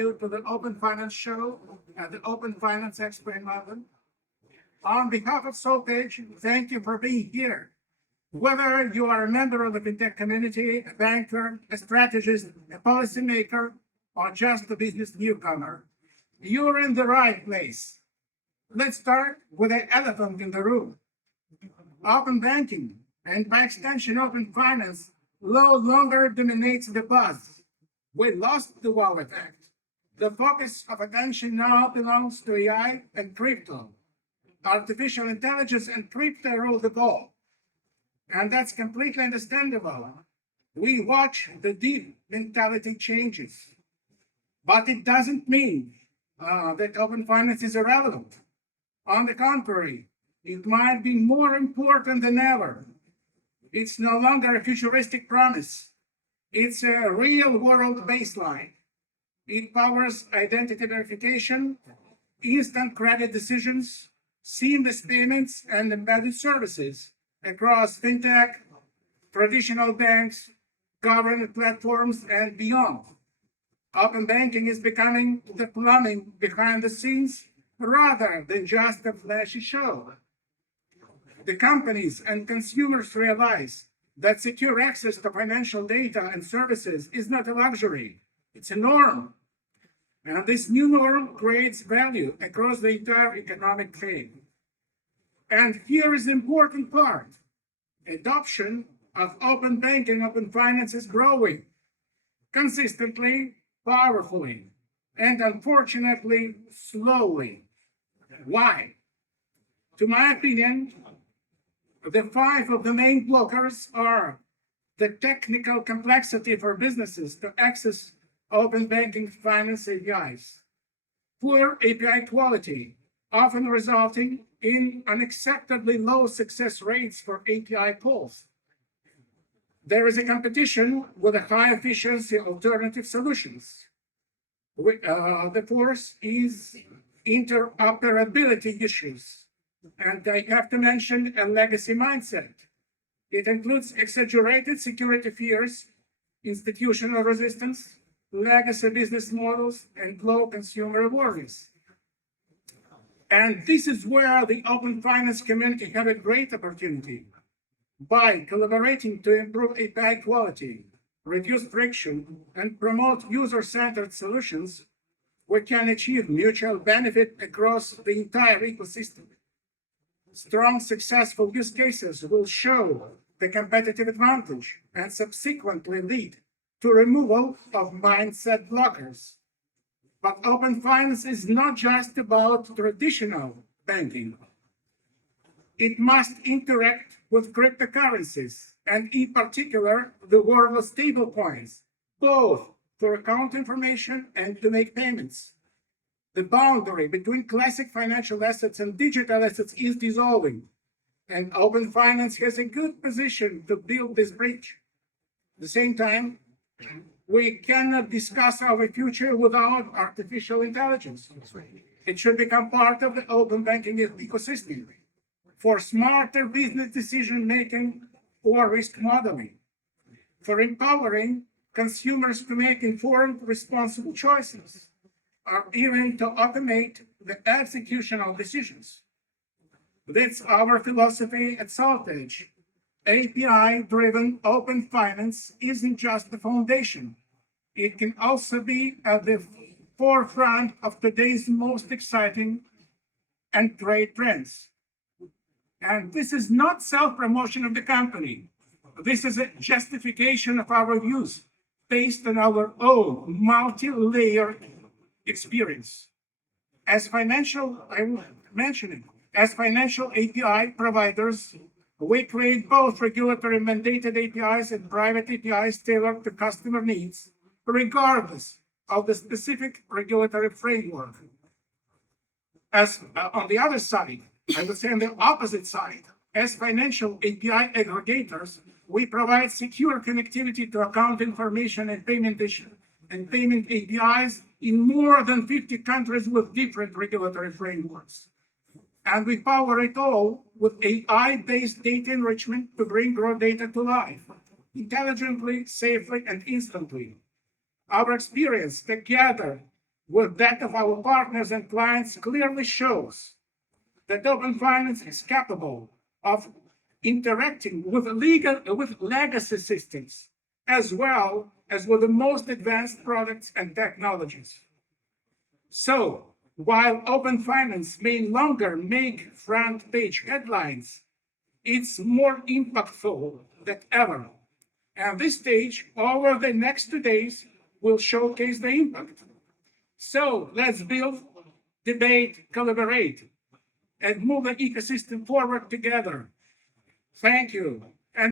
you to the Open Finance Show at the Open Finance Expo in London. On behalf of Saltage, thank you for being here. Whether you are a member of the fintech community, a banker, a strategist, a policymaker, or just a business newcomer, you're in the right place. Let's start with the elephant in the room. Open banking, and by extension open finance, no longer dominates the buzz. We lost the wow effect. The focus of attention now belongs to AI and crypto. Artificial intelligence and crypto rule the ball. And that's completely understandable. We watch the deep mentality changes. But it doesn't mean that open finance is irrelevant. On the contrary, it might be more important than ever. It's no longer a futuristic promise. It's a real-world baseline. It powers identity verification, instant credit decisions, seamless payments, and embedded services across fintech, traditional banks, government platforms, and beyond. Open banking is becoming the plumbing behind the scenes rather than just a flashy show. The companies and consumers realize that secure access to financial data and services is not a luxury, it's a norm. And this new norm creates value across the entire economic chain. And here is the important part. Adoption of open banking, open finance is growing consistently, powerfully, and unfortunately, slowly. Why? To my opinion, the five of the main blockers are the technical complexity for businesses to access open banking finance APIs, poor API quality, often resulting in unacceptably low success rates for API calls. There is a competition with a high efficiency alternative solutions. The fourth is interoperability issues. And I have to mention a legacy mindset. It includes exaggerated security fears, institutional resistance, legacy business models, and low consumer awareness. And this is where the open finance community have a great opportunity. By collaborating to improve API quality, reduce friction, and promote user-centered solutions, we can achieve mutual benefit across the entire ecosystem. Strong, successful use cases will show the competitive advantage and subsequently lead to removal of mindset blockers. But open finance is not just about traditional banking. It must interact with cryptocurrencies, and in particular, the world of stablecoins, both for account information and to make payments. The boundary between classic financial assets and digital assets is dissolving, and open finance has a good position to build this bridge. At the same time, we cannot discuss our future without artificial intelligence. It should become part of the open banking ecosystem for smarter business decision making or risk modeling, for empowering consumers to make informed, responsible choices, or even to automate the execution of decisions. That's our philosophy at Saltage. API-driven open finance isn't just the foundation. It can also be at the forefront of today's most exciting and great trends. And this is not self-promotion of the company. This is a justification of our views based on our own multi-layered experience. As financial API providers, we create both regulatory mandated APIs and private APIs tailored to customer needs, regardless of the specific regulatory framework. As on the other side, I would say on the opposite side, as financial API aggregators, we provide secure connectivity to account information and payment APIs in more than 50 countries with different regulatory frameworks. And we power it all with AI-based data enrichment to bring raw data to life, intelligently, safely, and instantly. Our experience together with that of our partners and clients clearly shows that open finance is capable of interacting with legacy systems as well as with the most advanced products and technologies. So, while open finance may longer make front page headlines, it's more impactful than ever. And this stage, over the next 2 days, will showcase the impact. So let's build, debate, collaborate, and move the ecosystem forward together. Thank you.